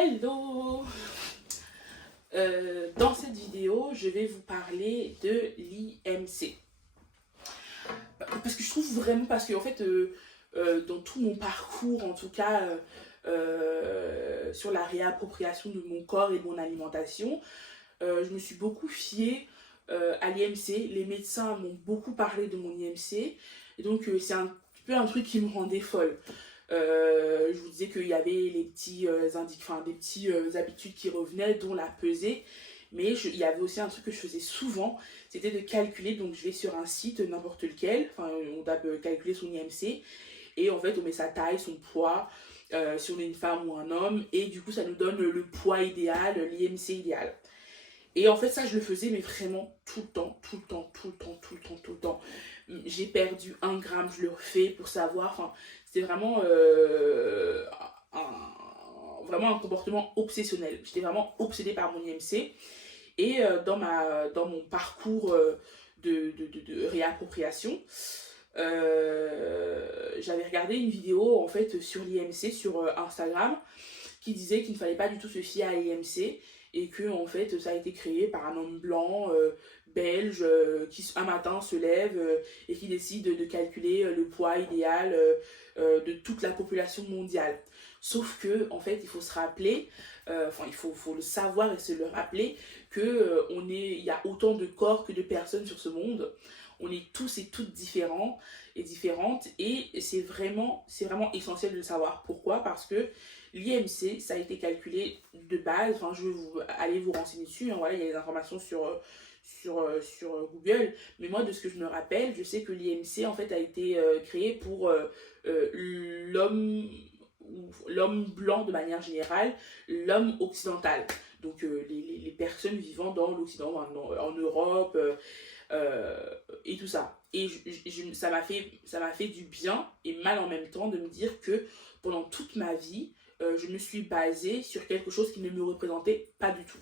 Hello. Dans cette vidéo, je vais vous parler de l'IMC. Parce que je trouve vraiment, parce que en fait, dans tout mon parcours, en tout cas, sur la réappropriation de mon corps et de mon alimentation, je me suis beaucoup fiée à l'IMC. Les médecins m'ont beaucoup parlé de mon IMC. Et donc, c'est un peu un truc qui me rendait folle. Je vous disais qu'il y avait les petits des petits habitudes qui revenaient, dont la pesée. Mais il y avait aussi un truc que je faisais souvent, c'était de calculer. Donc je vais sur un site, n'importe lequel, enfin on tape calculer son IMC, et en fait on met sa taille, son poids, si on est une femme ou un homme, et du coup ça nous donne le poids idéal, l'IMC idéal. Et en fait ça je le faisais mais vraiment tout le temps, tout le temps, tout le temps, tout le temps, tout le temps. J'ai perdu 1 gramme, je le refais pour savoir, enfin c'était vraiment vraiment un comportement obsessionnel. J'étais vraiment obsédée par mon IMC. Et dans mon parcours de réappropriation, j'avais regardé une vidéo en fait sur l'IMC sur Instagram qui disait qu'il ne fallait pas du tout se fier à l'IMC et que en fait ça a été créé par un homme blanc belge qui un matin se lève et qui décide de calculer le poids idéal de toute la population mondiale. Sauf que en fait il faut se rappeler, faut le savoir et se le rappeler que il y a autant de corps que de personnes sur ce monde. On est tous et toutes différents et différentes, et c'est vraiment essentiel de le savoir. Pourquoi? Parce que l'IMC, ça a été calculé de base, enfin je vais aller vous renseigner dessus, hein, voilà, il y a des informations sur Google, mais moi de ce que je me rappelle, je sais que l'IMC en fait a été créé pour l'homme blanc de manière générale, l'homme occidental. Donc les personnes vivant dans l'Occident, en Europe et tout ça. Et ça m'a fait du bien et mal en même temps de me dire que pendant toute ma vie, je me suis basée sur quelque chose qui ne me représentait pas du tout.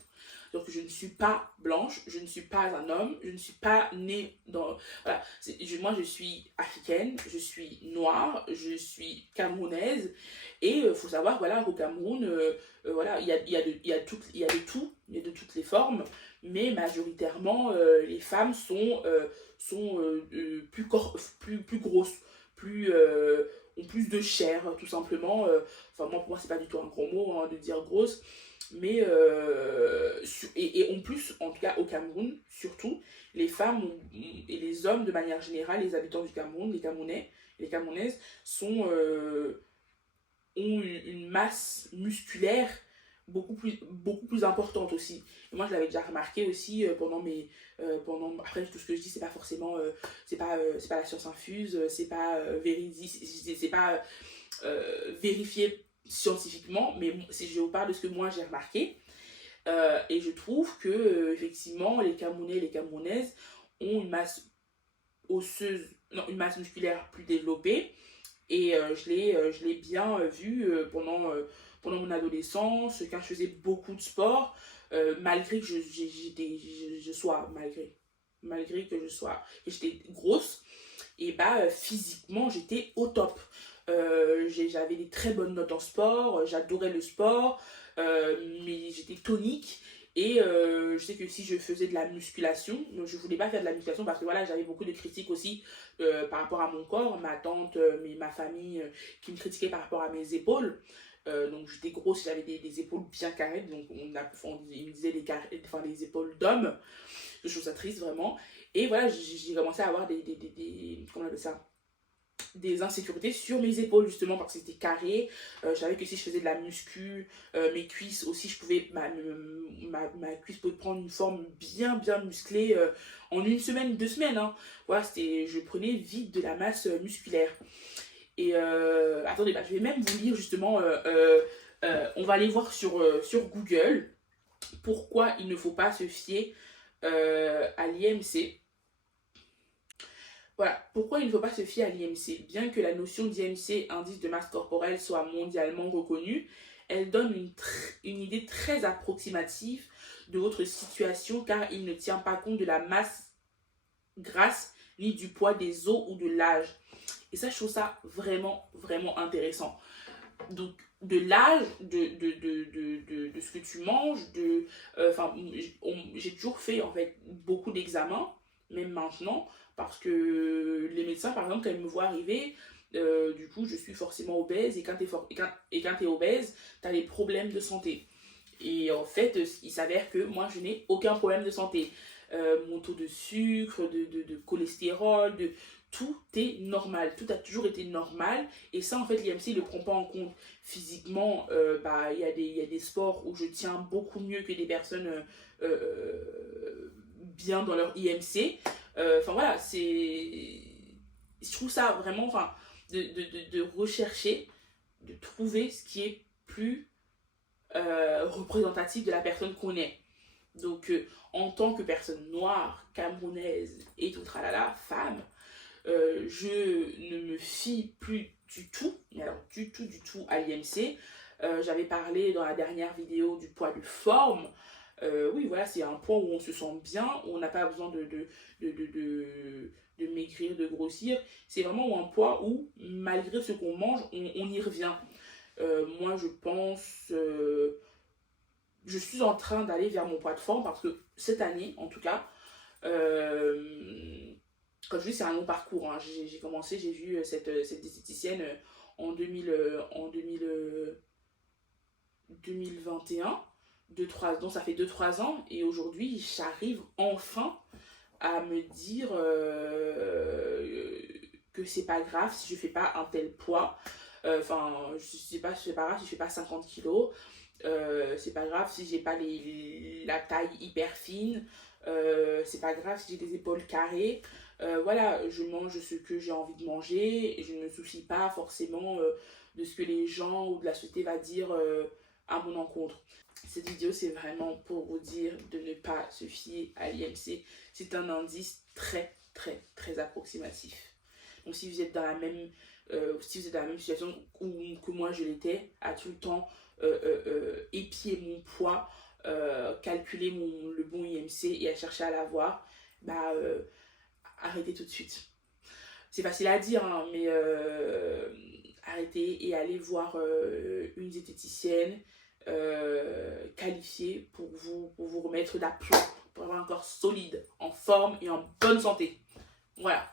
Donc je ne suis pas blanche, je ne suis pas un homme, je ne suis pas née dans... Voilà, moi je suis africaine, je suis noire, je suis camerounaise, et il faut savoir, voilà, au Cameroun, voilà, il y a de tout, il y a de toutes les formes, mais majoritairement les femmes sont plus grosses, ont plus de chair, tout simplement. Enfin, moi, pour moi, c'est pas du tout un gros mot hein, de dire grosse, mais et en plus, en tout cas au Cameroun, surtout, les femmes et les hommes de manière générale, les habitants du Cameroun, les Camerounais, les Camerounaises, ont une masse musculaire beaucoup plus importante aussi. Et moi je l'avais déjà remarqué aussi après tout ce que je dis c'est pas forcément c'est pas la science infuse, c'est pas véridique, c'est pas vérifié scientifiquement, mais si je vous parle de ce que moi j'ai remarqué, et je trouve que effectivement les Camerounais et les Camerounaises ont une masse osseuse, non, une masse musculaire plus développée, et je l'ai bien vu pendant mon adolescence, quand je faisais beaucoup de sport, malgré que malgré que j'étais grosse, et bah physiquement j'étais au top. J'avais des très bonnes notes en sport, j'adorais le sport, mais j'étais tonique. Et je sais que si je faisais de la musculation, je voulais pas faire de la musculation parce que voilà, j'avais beaucoup de critiques aussi par rapport à mon corps, ma tante, ma famille qui me critiquait par rapport à mes épaules. Donc j'étais grosse, j'avais des épaules bien carrées, donc il me disait les épaules d'homme. Je trouve ça triste vraiment. Et voilà, j'ai commencé à avoir comment on appelle ça, des insécurités sur mes épaules justement parce que c'était carré. Je savais que si je faisais de la muscu, mes cuisses aussi, ma cuisse pouvait prendre une forme bien musclée en 1 semaine, 2 semaines, hein. Voilà, je prenais vite de la masse musculaire. Et attendez, je vais même vous lire justement, on va aller voir sur Google pourquoi il ne faut pas se fier à l'IMC. Voilà, pourquoi il ne faut pas se fier à l'IMC? Bien que la notion d'IMC, indice de masse corporelle, soit mondialement reconnue, elle donne une idée très approximative de votre situation car il ne tient pas compte de la masse grasse ni du poids des os ou de l'âge. Et ça, je trouve ça vraiment intéressant. Donc, de l'âge, de ce que tu manges, j'ai toujours fait en fait beaucoup d'examens, même maintenant, parce que les médecins, par exemple, quand ils me voient arriver, du coup, je suis forcément obèse, et quand t'es obèse, t'as des problèmes de santé. Et en fait, il s'avère que moi, je n'ai aucun problème de santé. Mon taux de sucre, de cholestérol, tout est normal. Tout a toujours été normal. Et ça, en fait, l'IMC ne le prend pas en compte. Physiquement, il y a des sports où je tiens beaucoup mieux que des personnes bien dans leur IMC. Enfin, voilà, c'est... Je trouve ça vraiment... Enfin, de rechercher, de trouver ce qui est plus représentatif de la personne qu'on est. Donc, en tant que personne noire, camerounaise et tout tralala, femme, je ne me fie plus du tout, mais alors du tout à l'IMC. J'avais parlé dans la dernière vidéo du poids de forme. Oui, voilà, c'est un poids où on se sent bien, où on n'a pas besoin de maigrir, de grossir. C'est vraiment un poids où, malgré ce qu'on mange, on y revient. Moi, je pense... je suis en train d'aller vers mon poids de forme parce que cette année, en tout cas, comme je dis, c'est un long parcours. Hein. J'ai commencé, j'ai vu cette diététicienne en 2021, donc ça fait 2-3 ans, et aujourd'hui, j'arrive enfin à me dire que c'est pas grave si je fais pas un tel poids. Enfin, c'est pas grave si je fais pas 50 kilos. C'est pas grave si j'ai pas la taille hyper fine. C'est pas grave si j'ai des épaules carrées. Voilà, je mange ce que j'ai envie de manger et je ne me soucie pas forcément de ce que les gens ou de la société va dire à mon encontre. Cette vidéo, c'est vraiment pour vous dire de ne pas se fier à l'IMC. C'est un indice très approximatif. Donc si vous êtes dans la même, situation que moi je l'étais, à tout le temps épier mon poids, calculer le bon IMC et à chercher à l'avoir, arrêtez tout de suite. C'est facile à dire, hein, mais arrêtez et allez voir une diététicienne qualifiée pour vous remettre d'aplomb, pour avoir un corps solide, en forme et en bonne santé. Voilà.